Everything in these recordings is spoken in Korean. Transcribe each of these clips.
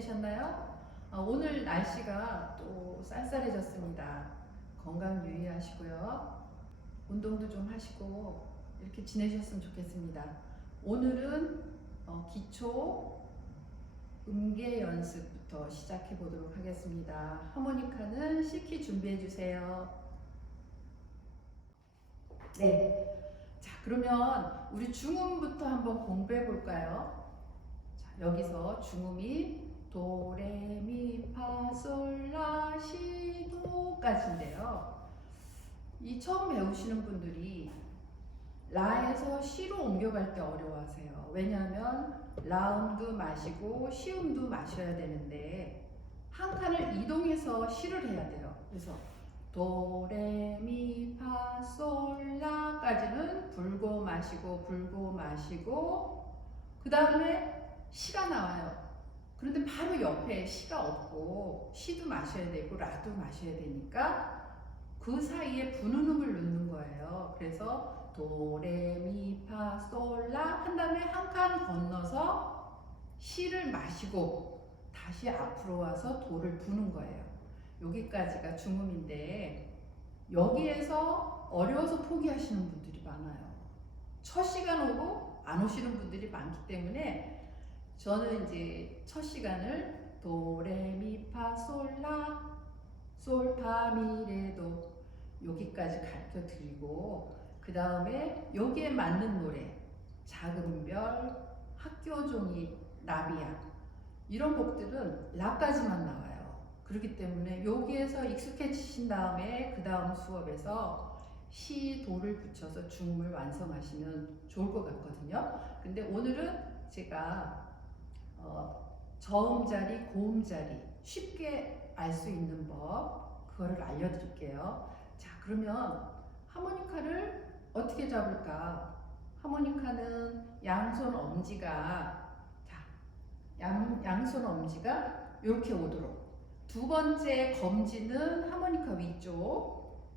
지내셨나요? 아, 오늘 날씨가 또 쌀쌀해졌습니다. 건강 유의하시고요. 운동도 좀 하시고 이렇게 지내셨으면 좋겠습니다. 오늘은 어, 기초 음계 연습부터 시작해 보도록 하겠습니다. 하모니카는 C키 준비해 주세요. 네. 자, 그러면 우리 중음부터 한번 공부해 볼까요? 자, 여기서 중음이 도레미파솔라시도까지인데요. 이 처음 배우시는 분들이 라에서 시로 옮겨갈 때 어려워하세요. 왜냐하면 라음도 마시고 시음도 마셔야 되는데 한 칸을 이동해서 시를 해야 돼요. 그래서 도레미파솔라까지는 불고 마시고 불고 마시고 그 다음에 시가 나와요. 그런데 바로 옆에 시가 없고 시도 마셔야 되고 라도 마셔야 되니까 그 사이에 부는 음을 넣는 거예요. 그래서 도레미파솔라 한 다음에 한 칸 건너서 시를 마시고 다시 앞으로 와서 도를 부는 거예요. 여기까지가 중음인데 여기에서 어려워서 포기하시는 분들이 많아요. 첫 시간 오고 안 오시는 분들이 많기 때문에 저는 이제 첫 시간을 도레미파솔라 솔파미레도 여기까지 가르쳐 드리고 그 다음에 여기에 맞는 노래 작은 별 학교 종이 나비야 이런 곡들은 라까지만 나와요. 그렇기 때문에 여기에서 익숙해지신 다음에 그 다음 수업에서 시, 도를 붙여서 중음을 완성하시면 좋을 것 같거든요. 근데 오늘은 제가 어, 저음 자리, 고음 자리 쉽게 알 수 있는 법 그거를 알려드릴게요. 자 그러면 하모니카를 어떻게 잡을까? 하모니카는 양손 엄지가 자 양, 양손 엄지가 이렇게 오도록 두 번째 검지는 하모니카 위쪽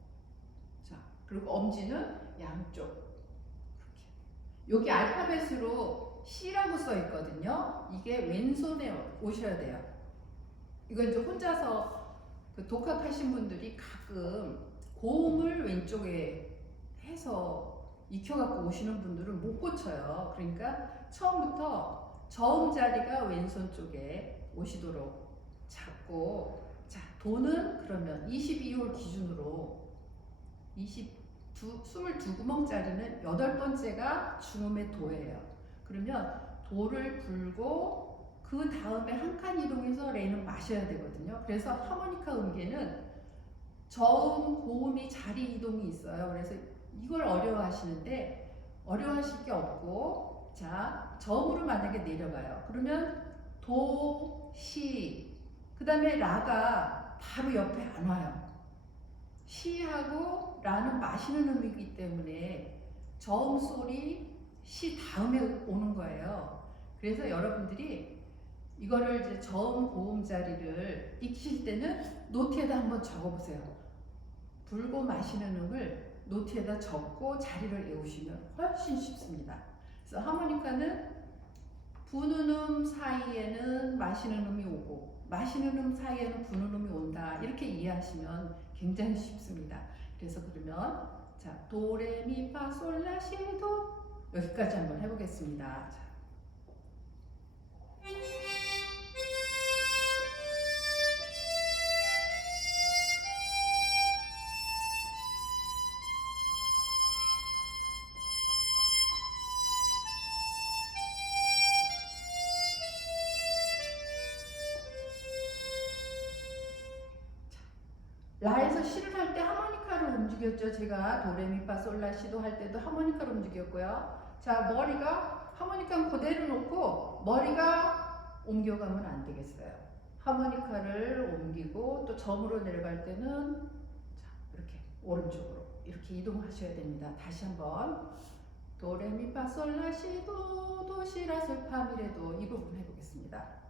자 그리고 엄지는 양쪽 이렇게 여기 알파벳으로 C라고 써 있거든요. 이게 왼손에 오셔야 돼요. 이건 이제 혼자서 그 독학하신 분들이 가끔 고음을 왼쪽에 해서 익혀갖고 오시는 분들은 못 고쳐요. 그러니까 처음부터 저음 자리가 왼손 쪽에 오시도록 잡고 자 도는 그러면 22홀 기준으로 22 22구멍짜리는 여덟 번째가 중음의 도예요. 그러면 도를 불고 그 다음에 한 칸 이동해서 레는 마셔야 되거든요. 그래서 하모니카 음계는 저음, 고음이 자리 이동이 있어요. 그래서 이걸 어려워하시는데 어려워하실 게 없고 자 저음으로 만약에 내려가요. 그러면 도, 시, 그 다음에 라가 바로 옆에 안 와요. 시하고 라는 마시는 음이기 때문에 저음 소리 시 다음에 오는 거예요. 그래서 여러분들이 이거를 이제 저음 고음 자리를 익히실 때는 노트에다 한번 적어보세요. 불고 마시는 음을 노트에다 적고 자리를 외우시면 훨씬 쉽습니다. 그래서 하모니카는 부는 음 사이에는 마시는 음이 오고 마시는 음 사이에는 부는 음이 온다 이렇게 이해하시면 굉장히 쉽습니다. 그래서 그러면 자 도레미파솔라시도 여기까지 한번 해보겠습니다. 자. 라에서 시를 할 때 하모니카를 움직였죠. 제가 도레미파솔라시도 할 때도 하모니카를 움직였고요. 자 머리가 하모니카 그대로 놓고 머리가 옮겨가면 안 되겠어요. 하모니카를 옮기고 또 점으로 내려갈 때는 자 이렇게 오른쪽으로 이렇게 이동하셔야 됩니다. 다시 한번 도레미파솔라시도 도시라솔파미레도 이 부분 해보겠습니다.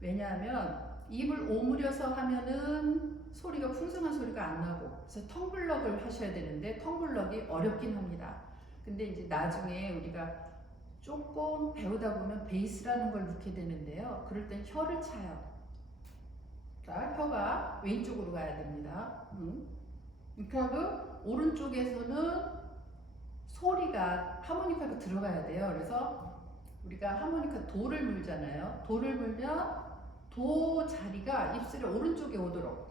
왜냐하면 입을 오므려서 하면은 소리가 풍성한 소리가 안 나고 그래서 텀블럭을 하셔야 되는데 텀블럭이 어렵긴 합니다. 근데 이제 나중에 우리가 조금 배우다 보면 베이스라는 걸 넣게 되는데요. 그럴 땐 혀를 차요. 자, 혀가 왼쪽으로 가야 됩니다. 음. 이렇게 하고 오른쪽에서는 소리가 하모니카로 들어가야 돼요. 그래서 우리가 하모니카 도를 물잖아요. 도를 물면 도 자리가 입술의 오른쪽에 오도록.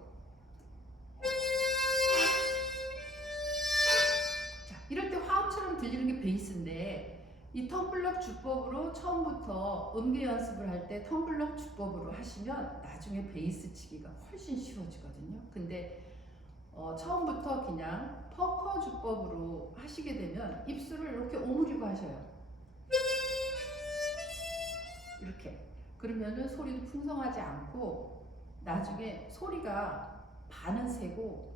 자, 이럴 때 화음처럼 들리는 게 베이스인데 이 텀블럭 주법으로 처음부터 음계 연습을 할 때 텀블럭 주법으로 하시면 나중에 베이스 치기가 훨씬 쉬워지거든요. 근데 어, 처음부터 그냥 퍼커 주법으로 하시게 되면 입술을 이렇게 오므리고 하셔요. 이렇게. 그러면은 소리도 풍성하지 않고 나중에 소리가 반은 세고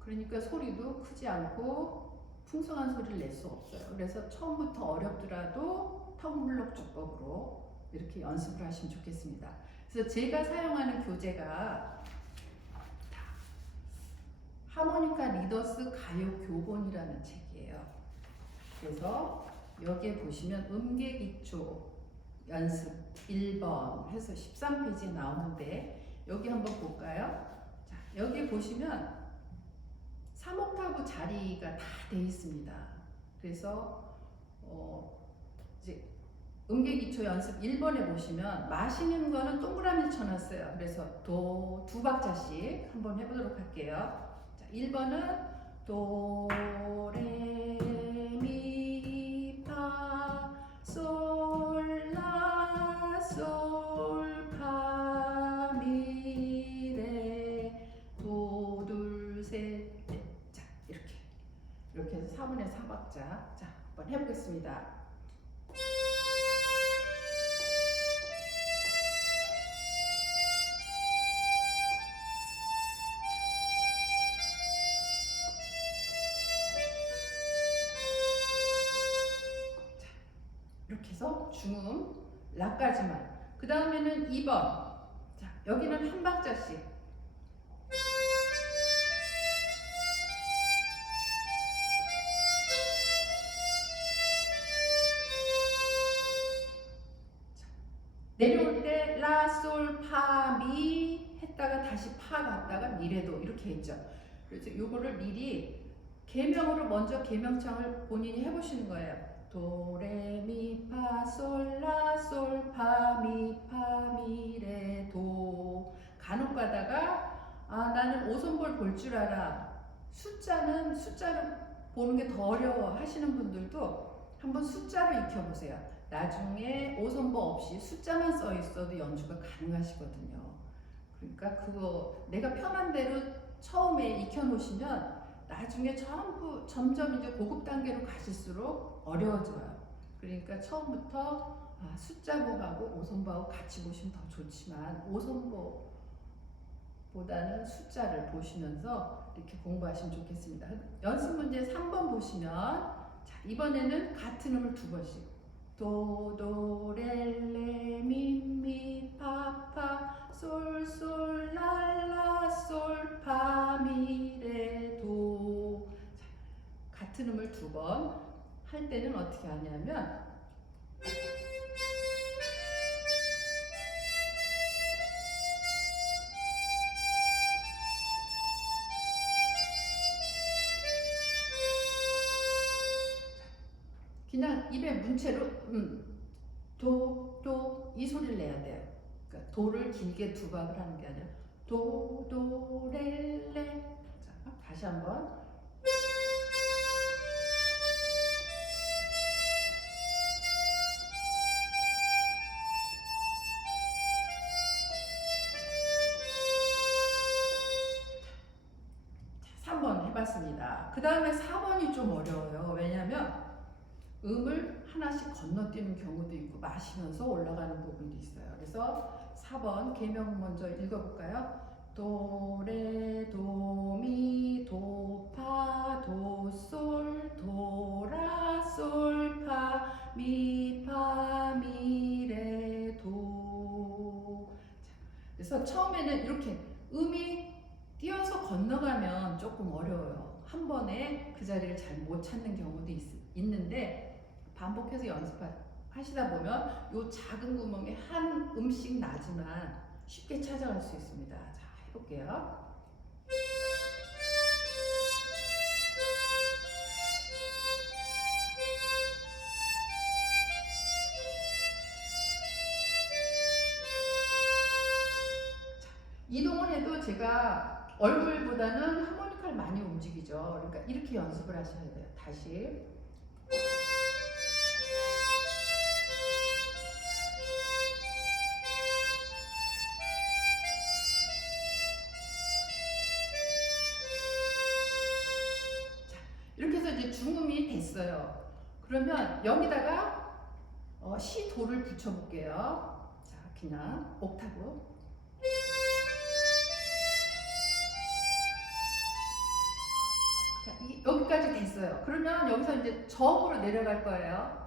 그러니까 소리도 크지 않고 풍성한 소리를 낼 수 없어요. 그래서 처음부터 어렵더라도 텀블럭 주법으로 이렇게 연습을 하시면 좋겠습니다. 그래서 제가 사용하는 교재가 하모니카 리더스 가요 교본이라는 책이에요. 그래서 여기에 보시면 음계 기초 연습 1번 해서 13페이지에 나오는데 여기 한번 볼까요? 자, 여기 보시면 3옥타브 자리가 다 돼 있습니다. 그래서 어 이제 음계 기초 연습 1번에 보시면 마시는 거는 동그라미 쳐놨어요. 그래서 도 두 박자씩 한번 해보도록 할게요. 자, 1번은 도, 레, 미, 파, 솔, 라, 솔, 파, 미, 레, 도, 둘, 셋, 넷. 자, 이렇게. 이렇게 해서 4분의 4박자. 자, 한번 해보겠습니다. 이렇게 해서 중음, 라까지만. 그 다음에는 2번. 자, 여기는 한 박자씩. 내려올 때 라, 솔, 파, 미 했다가 다시 파 갔다가 미래도 이렇게 했죠. 그래서 요거를 미리 개명으로 먼저 개명창을 본인이 해보시는 거예요. 도, 레, 미, 파, 솔, 라, 솔, 파, 미, 파, 미, 레, 도. 간혹 가다가 아 나는 오선볼 볼 줄 알아. 숫자는 숫자를 보는 게 더 어려워 하시는 분들도 한번 숫자를 익혀보세요. 나중에 오선보 없이 숫자만 써 있어도 연주가 가능하시거든요. 그러니까 그거 내가 편한 대로 처음에 익혀 놓으시면 나중에 전부 점점 이제 고급 단계로 가실수록 어려워져요. 그러니까 처음부터 아, 숫자보하고 오선보하고 같이 보시면 더 좋지만 오선보보다는 숫자를 보시면서 이렇게 공부하시면 좋겠습니다. 연습 문제 3번 보시면 자, 이번에는 같은 음을 두 번씩 도, 도, 레, 레, 미, 미, 파, 파, 솔, 솔, 라, 라, 솔, 파, 미, 레, 도. 자, 같은 음을 두번 할 때는 어떻게 하냐면 그냥 입에 문체로 음, 도, 도, 이 소리를 내야 돼요. 그러니까 도를 길게 두 박을 하는 게 아니라 도, 도, 레, 레. 자, 다시 한번. 그 다음에 4번이 좀 어려워요. 왜냐면 음을 하나씩 건너뛰는 경우도 있고 마시면서 올라가는 부분도 있어요. 그래서 4번 개명 먼저 읽어볼까요? 도레 도미 도파 도솔 번에 그 자리를 잘 못 찾는 경우도 있, 있는데 반복해서 연습하시다 보면 요 작은 구멍에 한 음씩 나지만 쉽게 찾아갈 수 있습니다. 자, 해볼게요. 이동을 해도 제가 얼굴보다는 하모니카를 많이 움직이죠. 그러니까 이렇게 연습을 하셔야 돼요. 다시. 자, 이렇게 해서 이제 중음이 됐어요. 그러면 여기다가 어, 시 도를 붙여볼게요. 자, 그냥 옥타브. 됐어요. 그러면 여기서 이제 저음으로 내려갈 거예요.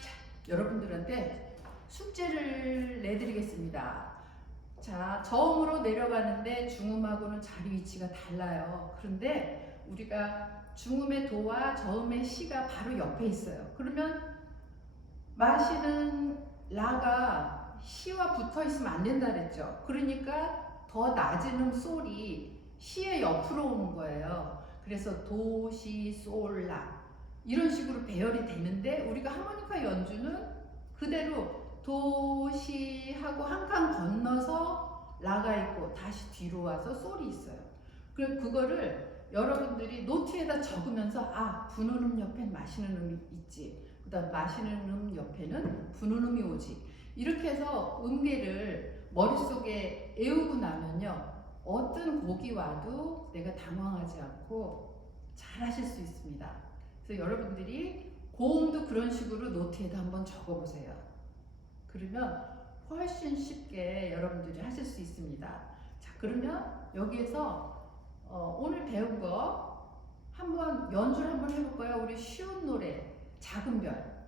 자, 여러분들한테 숙제를 내드리겠습니다. 자, 저음으로 내려가는데 중음하고는 자리 위치가 달라요. 그런데 우리가 중음의 도와 저음의 시가 바로 옆에 있어요. 그러면 마시는 라가 시와 붙어 있으면 안 된다 그랬죠. 그러니까 더 낮은 음 솔이 시의 옆으로 오는 거예요. 그래서 도, 시, 솔, 라 이런 식으로 배열이 되는데 우리가 하모니카 연주는 그대로 도, 시 하고 한 칸 건너서 라가 있고 다시 뒤로 와서 솔이 있어요. 그럼 그거를 여러분들이 노트에다 적으면서 아음 옆엔 마시는 음이 있지. 그 다음 마시는 음 옆에는 음이 오지. 이렇게 해서 음계를 머릿속에 외우고 나면요. 어떤 곡이 와도 내가 당황하지 않고 잘 하실 수 있습니다. 그래서 여러분들이 고음도 그런 식으로 노트에다 한번 적어 보세요. 그러면 훨씬 쉽게 여러분들이 하실 수 있습니다. 자, 그러면 여기에서 어, 오늘 배운 거 한번 연주를 한번 해볼까요? 우리 쉬운 노래 작은 별.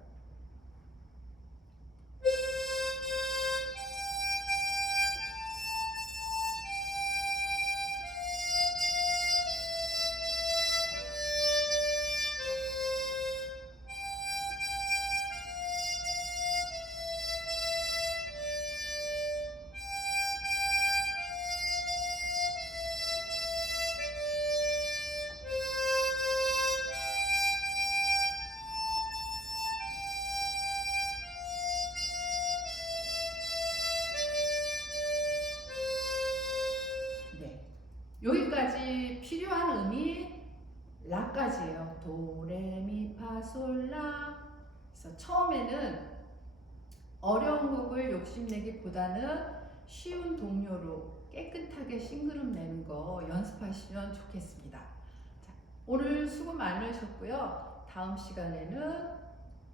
보다는 쉬운 동요로 깨끗하게 싱그름 내는 거 연습하시면 좋겠습니다. 자, 오늘 수고 많으셨고요. 다음 시간에는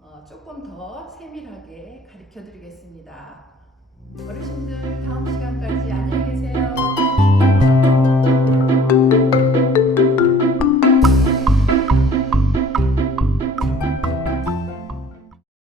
어, 조금 더 세밀하게 가르쳐 드리겠습니다. 어르신들 다음 시간까지